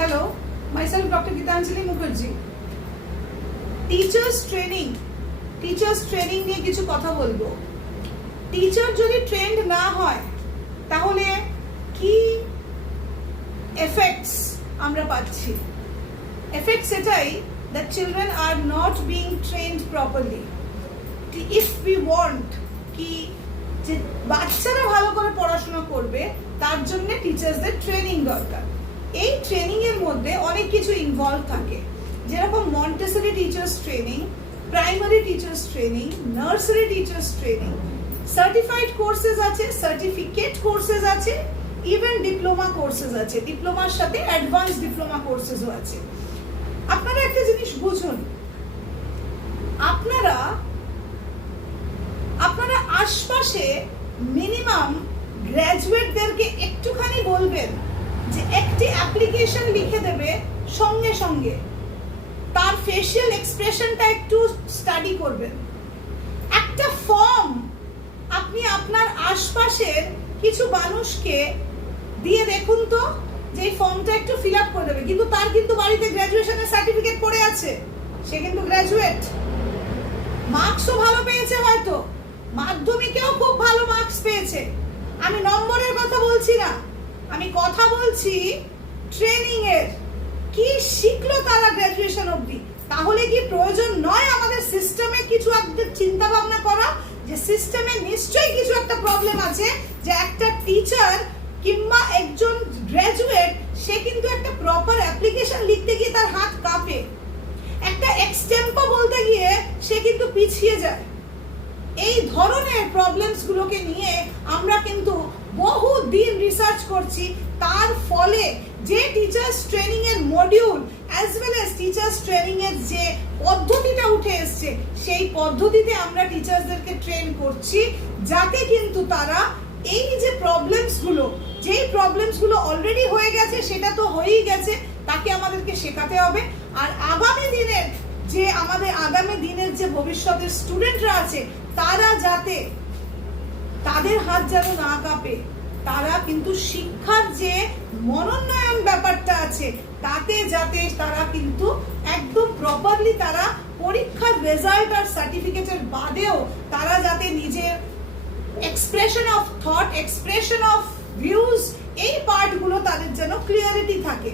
Hello, myself Dr. Gitanjali Mukherjee. Teachers training নিয়ে কিছু কথা বলবো। টিচার যদি ট্রেন্ড না হয় তাহলে কি এফেক্টস আমরা পাচ্ছি? এফেক্টস এটাই that children are not being trained properly. If we want কি যে বাচ্চারা ভালো করে পড়াশোনা করবে তার জন্য টিচার্সদের ট্রেনিং দরকার। এই ট্রেনিং এর মধ্যে অনেক কিছু ইনভলভ থাকে, যেরকম Montessori teachers training, primary teachers training, nursery teachers training, certified courses আছে, সার্টিফিকেট কোর্সেস আছে, ইভেন ডিপ্লোমা কোর্সেস আছে, ডিপ্লোমার সাথে অ্যাডভান্স ডিপ্লোমা কোর্সেসও আছে। আপনারা একটা জিনিস বুঝুন, আপনারা আশপাশে মিনিমাম গ্র্যাজুয়েটদেরকে একটুখানি বলবেন যে একটি অ্যাপ্লিকেশন লিখে দেবে, সঙ্গে সঙ্গে তার ফেশিয়াল এক্সপ্রেশনটা একটু স্টাডি করবেন। একটা ফর্ম আপনি আপনার আশপাশের কিছু মানুষকে দিয়ে দেখুন তো যে এই ফর্মটা একটু ফিল আপ করে দেবে, কিন্তু তার কিন্তু বাড়িতে গ্র্যাজুয়েশনের সার্টিফিকেট পড়ে আছে, সে কিন্তু গ্র্যাজুয়েট, মার্কসও ভালো পেয়েছে, হয়তো মাধ্যমিকেও খুব ভালো মার্কস পেয়েছে। আমি নম্বরের কথা বলছি না, আমি কথা বলছি ট্রেনিং এর। কি শিখলো তারা গ্র্যাজুয়েশন অবধি? তাহলে কি প্রয়োজন নয় আমাদের সিস্টেমে কিছু একটা চিন্তা ভাবনা করা, যে সিস্টেমে নিশ্চয়ই কিছু একটা প্রবলেম আছে, যে একটা টিচার কিংবা একজন গ্র্যাজুয়েট সে কিন্তু একটা প্রপার অ্যাপ্লিকেশন লিখতে গিয়ে তার হাত কাঁপে, একটা এক্সটেম্পো বলতে গিয়ে সে কিন্তু পিছিয়ে যায়। এই ধরনের প্রবলেমস গুলোকে নিয়ে আমরা কিন্তু বহু দিন রিসার্চ করছি, তার ফলে যে টিচার্স ট্রেনিং এর module as well as teachers training এর যে পদ্ধতিটা উঠে এসছে, সেই পদ্ধতিতে আমরা টিচার্সদেরকে ট্রেন করছি, যাতে কিন্তু তারা এই যে প্রবলেমস গুলো অলরেডি হয়ে গেছে, সেটা তো হয়েই গেছে, তাকে আমাদেরকে শেখাতে হবে। আর আগামী দিনের যে ভবিষ্যতের স্টুডেন্টরা আছে, তারা যাতে তাদের হাত যেন না কাঁপে, তারা কিন্তু শিক্ষার যে মনোন্নয়ন ব্যাপারটা আছে তাতে যাতে তারা কিন্তু একদম প্রপারলি তারা পরীক্ষার রেজাল্ট আর সার্টিফিকেটের বাদেও তারা যাতে নিজের expression of thought, expression of views, এই পার্টগুলো তাদের যেন ক্লিয়ারিটি থাকে,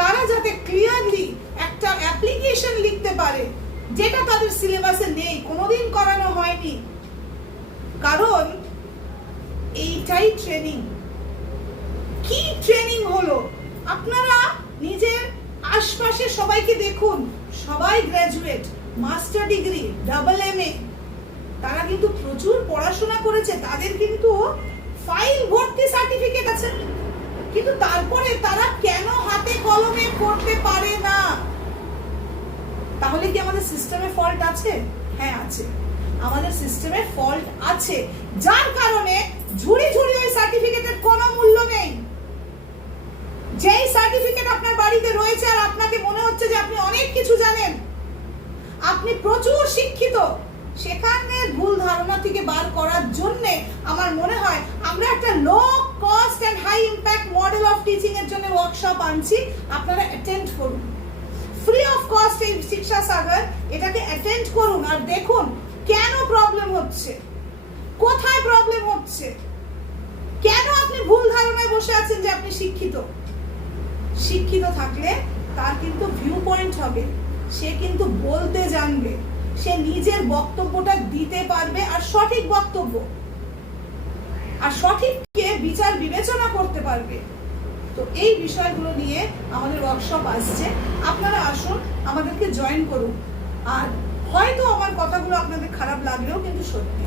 তারা যাতে ক্লিয়ারলি একটা অ্যাপ্লিকেশন লিখতে পারে, যেটা তাদের সিলেবাসে নেই, কোনোদিন করানো হয়নি। কারণ এইটাই ট্রেনিং। কি ট্রেনিং হলো? আপনারা নিজের আশপাশে সবাইকে দেখুন, সবাই graduate, master degree, double MA, তারা কিন্তু প্রচুর পড়াশোনা করেছে, তাদের কিন্তু ফাইল ভর্তি সার্টিফিকেট আছে, কিন্তু তারপরে তারা কেন হাতে কলমে করতে পারে না? তাহলে কি আমাদের সিস্টেমে ফল্ট আছে? হ্যাঁ আছে, আমাদের সিস্টেমে ফল্ট আছে, যার কারণে ঝুড়ি ওই সার্টিফিকেটের কোনো মূল্য নেই। যেই সার্টিফিকেট আপনার বাড়িতে রয়েছে আর আপনাকে মনে হচ্ছে যে আপনি অনেক কিছু জানেন, আপনি প্রচুর শিক্ষিত, সেখানে ভুল ধারণা থেকে বার করার জন্য আমার মনে হয় আমরা একটা low cost and high impact model of teaching এর জন্য ওয়ার্কশপ আনছি, আপনারা অ্যাটেন্ড করুন। ফ্রি অফ কস্ট এই শিক্ষা সাগর, এটাকে অ্যাটেন্ড করুন আর দেখুন কেন প্রবলেম হচ্ছে, কোথায় প্রবলেম হচ্ছে, কেন আপনি ভুল ধারণায় বসে আছেন যে আপনি শিক্ষিত। শিক্ষিত থাকলে তার কিন্তু ভিউ পয়েন্ট হবে, সে কিন্তু বলতে জানবে, সে নিজের বক্তব্যটা দিতে পারবে, আর সঠিক বক্তব্য, আর সঠিককে বিচার বিবেচনা করতে পারবে। তো এই বিষয়গুলো নিয়ে আমাদের ওয়ার্কশপ আসছে, আপনারা আসুন, আমাদেরকে জয়েন করুন। আর হয়তো আমার কথাগুলো আপনাদের খারাপ লাগলেও কিন্তু সত্যি।